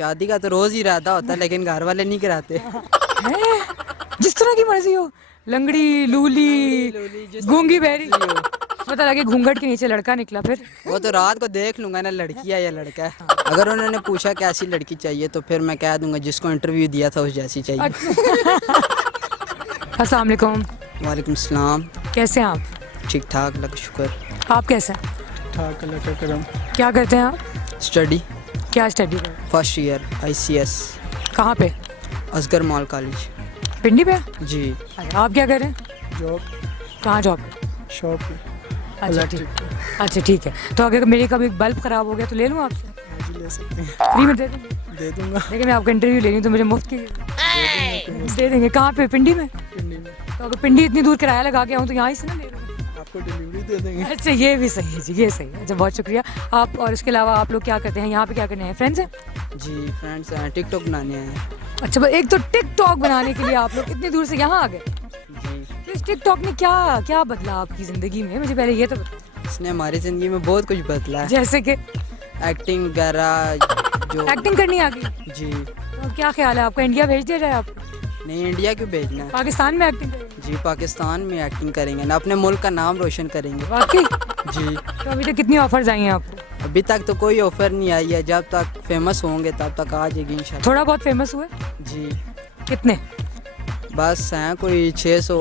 शादी का तो रोज ही इरादा होता है लेकिन घर वाले नहीं कराते। हैं? जिस तरह की मर्जी हो, लंगड़ी लूली गूंगी बहरी, पता लगे घूंघट के नीचे लड़का निकला फिर। वो तो रात को देख लूंगा ना लड़की है या लड़का है। अगर उन्होंने पूछा कैसी लड़की चाहिए तो फिर मैं कह दूंगा जिसको इंटरव्यू दिया था उस जैसी चाहिए। अस्सलाम वालेकुम। वालेकुम सलाम। कैसे हैं आप? ठीक ठाक लग शुक्र। आप कैसे हैं? ठाक अल्लाह का करम। क्या करते हैं आप? स्टडी क्या स्टडी कर रहे हैं? फर्स्ट ईयर ICS कहाँ पे? Asghar mall college. पिंडी पे? जी। अच्छा, आप क्या कर रहे हैं? जॉब कहाँ जॉब? शॉप पे अच्छा ठीक। अच्छा ठीक है, तो अगर मेरी कभी बल्ब खराब हो गया तो ले लूँ आपसे? आज ले सकते हैं, फ्री में दे देंगे? दे दूंगा। लेकिन मैं आपका इंटरव्यू ले रही हूँ तो मुझे मुफ्त की दे देंगे। कहाँ पे? पिंडी में? पिंडी में तो अगर पिंडी इतनी दूर किराया लगा के आऊँ तो यहाँ से ना ले लूँ? आपको डिलीवरी दे देंगे। अच्छा ये भी सही है जी, ये सही है। अच्छा बहुत शुक्रिया। आप और इसके अलावा आप लोग क्या करते हैं यहाँ पे? क्या करने हैं? फ्रेंड्स हैं? जी फ्रेंड्स हैं, टिकटॉक बनाने आए हैं। अच्छा एक तो टिकटॉक बनाने के लिए आप लोग इतनी दूर से यहाँ आ गए। जी। तो इस टिकटॉक ने क्या क्या बदला आपकी ज़िंदगी में? मुझे पहले ये तो बताओ। इसने हमारी ज़िंदगी में बहुत कुछ बदला है। जैसे कि एक्टिंग वगैरह जो। एक्टिंग करनी आ गई? जी। तो क्या ख्याल है आपका, इंडिया भेज दिया जाए आपको? नहीं, इंडिया क्यों भेजना है। पाकिस्तान में एक्टिंग करेंगे? जी पाकिस्तान में एक्टिंग करेंगे ना, अपने मुल्क का नाम रोशन करेंगे। वाकई? जी। तो अभी तक कितनी ऑफर्स आई हैं आपको? अभी तक तो कोई ऑफर नहीं आई है, जब तक फेमस होंगे तब तक आ जाएगी इंशाल्लाह। थोड़ा बहुत फेमस हुए? जी। कितने? बस हैं कोई 600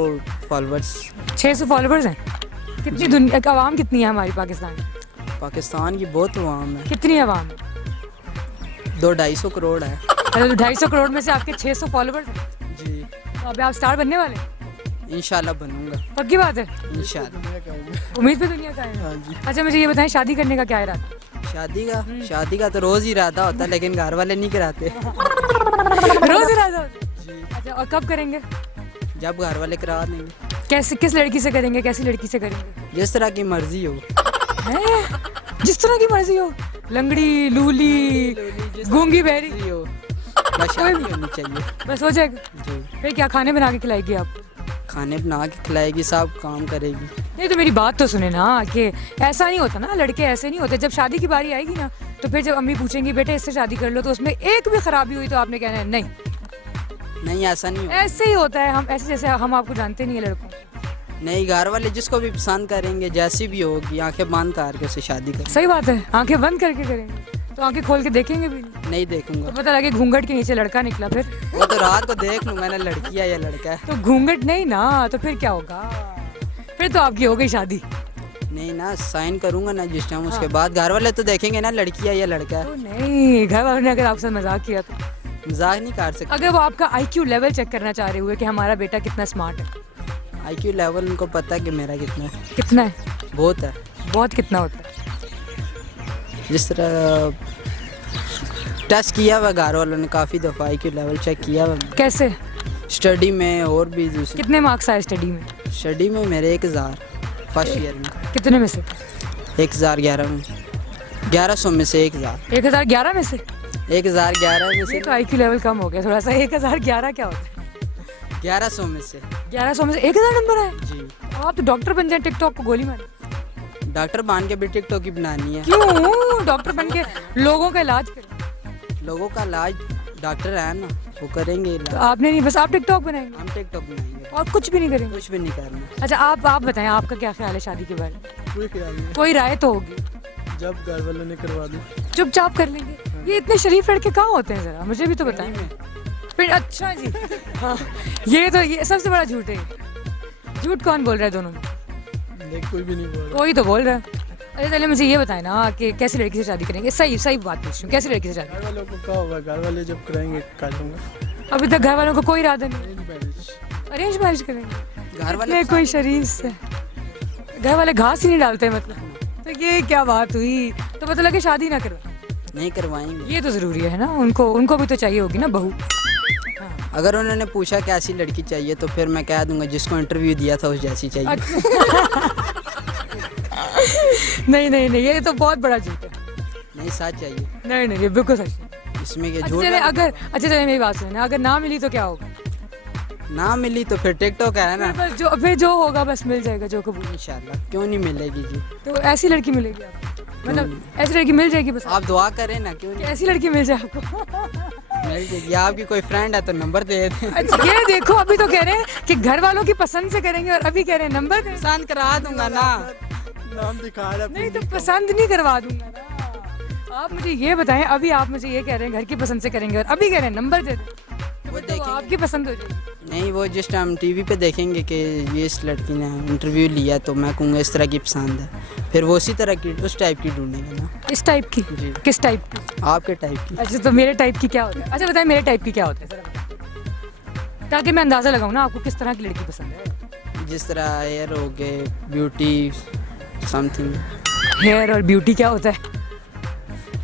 फॉलोअर्स। 600 फॉलोवर्स हैं? कितनी दुनिया आवाम कितनी है हमारी पाकिस्तान में? पाकिस्तान की बहुत आवाम है, कितनी आवाम? 200-250 करोड़ है। अरे तो 250 करोड़ में से आपके 600 फॉलोवर्स हैं? जी। तो अभी आप स्टार बनने वाले हैं? इंशाल्लाह बनूंगा। पक्की बात है? इंशाल्लाह। दुनिया का हूँ। उम्मीद पे दुनिया का है। हाँ जी। अच्छा मुझे ये बताएं, शादी करने का क्या इरादा? शादी का तो रोज ही इरादा होता है लेकिन घर वाले नहीं कराते। रोज इरादा होता है? जी। अच्छा और कब करेंगे? जब घर वाले करा देंगे। कैसे, किस लड़की से करेंगे? कैसी लड़की से करेंगे? जिस तरह की मर्जी हो। हैं? जिस तरह की मर्जी हो, लंगड़ी लूली गूंगी बहरी, मर्जी हो, बस शादी होनी चाहिए। बस हो जाएगा? जी। फिर क्या खाने बना के खिलाएगी आप? खाने बना के खिलाएगी, सब काम करेगी। नहीं तो मेरी बात तो सुने ना, कि ऐसा नहीं होता ना, लड़के ऐसे नहीं होते। जब शादी की बारी आएगी ना तो फिर जब अम्मी पूछेंगी बेटे इससे शादी कर लो, तो उसमें एक भी खराबी हुई तो आपने कहना है नहीं। नहीं ऐसा नहीं हो। ऐसे ही होता है, हम ऐसे जैसे हम आपको जानते नहीं है लड़कों। नहीं, घर वाले जिसको भी पसंद करेंगे, जैसी भी होगी, आंखें बंद करके उससे शादी कर। सही बात है, आंखें बंद करके करेंगे तो आंखें खोल के देखेंगे भी नहीं। नहीं देखूंगा। तो पता लगे घूंघट के नीचे लड़का निकला फिर। वो तो रात को देख लूंगा ना लड़की है या लड़का है। तो घूंघट नहीं ना, तो फिर क्या होगा? फिर तो आपकी हो गई शादी। नहीं ना, साइन करूंगा ना जिस टाइम, उसके बाद घर वाले तो देखेंगे ना लड़की है या लड़का है। तो नहीं, घर वालों ने अगर आपसे मजाक किया तो? मजाक नहीं कर सकते। अगर वो आपका IQ लेवल चेक करना चाह रहे हुए कि हमारा बेटा कितना स्मार्ट है? IQ लेवल उनको पता है कि मेरा कितना है। कितना है? बहुत है। बहुत कितना होता है? जिस तरह टेस्ट किया हुआ घर वालों ने काफ़ी दफ़ा IQ लेवल चेक किया हुआ, कैसे? स्टडी में और भी दूसरी। कितने मार्क्स आए स्टडी में? स्टडी में मेरे 1000 फर्स्ट ईयर में। कितने में से? 1011 में, 1100 में से 1000। 1011 में से? 1011 में ये से तो IQ लेवल कम हो गया थोड़ा सा। 1011 क्या होता है? 1100 में से। 1100 में से 1000 नंबर है? जी। आप तो डॉक्टर बन जाए, टिकटॉक को गोली मारे। डॉक्टर बन के भी टिकटॉक ही बनानी है। क्यों? डॉक्टर बन के लोगों का इलाज करें। लोगों का इलाज डॉक्टर है ना, वो करेंगे तो इलाज। आपने नहीं, बस आप टिकटॉक बनाएंगे हम टिकटॉक बनाएंगे, और कुछ भी नहीं करेंगे? कुछ भी नहीं करना। अच्छा आप बताएं, आपका क्या ख्याल है शादी के बारे में? कोई ख्याल नहीं, कोई राय तो होगी? जब घर वालों ने करवा दी। चुपचाप कर लेंगे? ये इतने शरीफ लड़के कहाँ होते हैं, जरा मुझे भी तो बताएं। फिर अच्छा जी, हाँ ये सबसे बड़ा झूठ है। झूठ कौन बोल रहा है दोनों में? देख कोई भी नहीं बोल रहा। कोई तो बोल रहा है। अरे पहले मुझे ये बताएं ना कि कैसी लड़की से शादी करेंगे? सही सही बात पूछ रही हूँ, कैसी लड़की से शादी? घर वालों को क्या होगा, घर वाले जब कराएंगे कर लूँगा। अभी तक घर वालों को कोई इरादा नहीं? Arrange marriage. अरेंज मैरिज करेंगे? घर वाले इतने कोई शरीफ से घर वाले घास ही नहीं डालते मतलब? तो ये क्या बात हुई? तो पता लगे शादी ना करवा? नहीं करवाएंगे। ये तो जरूरी है ना, उनको भी तो चाहिए होगी ना बहू। अगर उन्होंने पूछा कैसी लड़की चाहिए तो फिर मैं कह दूंगा जिसको इंटरव्यू दिया था उस जैसी चाहिए। नहीं नहीं नहीं, ये तो बहुत बड़ा झूठ है। नहीं, सच चाहिए। नहीं नहीं, ये बिल्कुल सच नहीं। इसमें क्या अच्छा झूठ चले, है? अगर अच्छा चले मेरी बात सुने, अगर ना मिली तो क्या होगा? ना मिली तो फिर टिकटॉक है ना। फिर जो होगा बस मिल जाएगा जो कबूल। इंशाल्लाह, क्यों नहीं मिलेगी जी। तो ऐसी लड़की मिलेगी आपको? मतलब ऐसी लड़की मिल जाएगी बस आप दुआ करें ना, क्यों नहीं ऐसी लड़की मिल जाए आपको मिल जाएगी। आपकी कोई फ्रेंड है तो नंबर दे दें। अच्छा ये देखो अभी तो कह रहे हैं कि घर वालों की पसंद से करेंगे और अभी कह रहे हैं नंबर दें। पसंद करा दूंगा ना। नाम दिखा रहा नहीं तो पसंद नहीं करवा दूंगा ना। आप मुझे ये बताएं, अभी आप मुझे ये कह रहे हैं घर की पसंद से करेंगे और अभी कह रहे हैं नंबर दे दें, वो तो देखेंगे आपकी पसंद हो जाएगी। नहीं, वो जिस टाइम टीवी पे देखेंगे कि ये इस लड़की ने इंटरव्यू लिया तो मैं कहूँगा इस तरह की पसंद है, फिर वो उसी तरह की उस टाइप की ढूंढेंगे ना। इस टाइप की? जी। किस टाइप की? आपके टाइप की। अच्छा तो मेरे टाइप की क्या होता है? अच्छा बताएं मेरे टाइप की क्या होता है जरा बताएं। ताकि मैं अंदाज़ा लगाऊं ना आपको किस तरह की लड़की पसंद है। जिस तरह हेयर हो गए, ब्यूटी समथिंग, हेयर और ब्यूटी क्या होता है?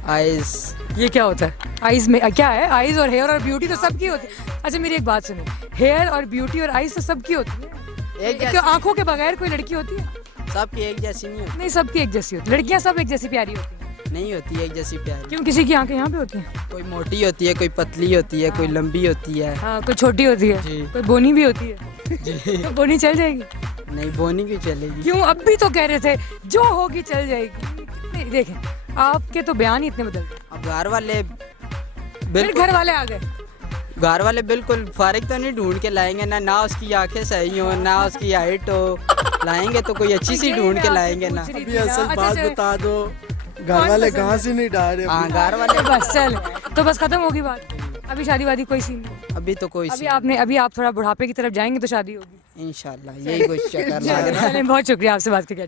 आइज। ये क्या होता है? आईज में क्या है? आईज और हेयर और ब्यूटी तो सबकी होती है। अच्छा मेरी एक बात सुनिए, हेयर और ब्यूटी और आईज तो सबकी होती है, एक क्यों आंखों के बगैर कोई लड़की होती है? सबकी एक जैसी नहीं होती। नहीं सबकी एक जैसी होती है, लड़कियां सब एक जैसी प्यारी होती हैं। नहीं होती एक जैसी प्यारी। क्यों किसी की आंखें यहाँ पे होती हैं? कोई मोटी होती है, कोई पतली होती है, कोई लंबी होती है। हाँ कोई छोटी होती है, जी। कोई बोनी भी होती है। जी। तो बोनी चल जाएगी? नहीं, बोनी भी चलेगी। क्यों अब भी तो कह रहे थे जो होगी चल जाएगी। नहीं देखें आपके तो बयान ही इतने बदल गए। अब घर वाले फिर बिल्कुल घर वाले आ गए। घर वाले बिल्कुल फारिग तो नहीं ढूंढ के लाएंगे ना, ना उसकी आंखें सही हो, ना उसकी हाइट हो। लाएंगे तो कोई अच्छी सी ढूंढ के लाएंगे ना। अभी असल बात बता दो, घर वाले घास ही नहीं डाल रहे। हाँ, घर वाले बस चल तो बस खत्म होगी बात। अभी शादी वादी कोई सीन नहीं। अभी तो कोई अभी आप थोड़ा बुढ़ापे की तरफ जाएंगे तो शादी होगी इंशाल्लाह, यही कुछ चक्कर लग रहा है। चलें, बहुत शुक्रिया आपसे बात करके।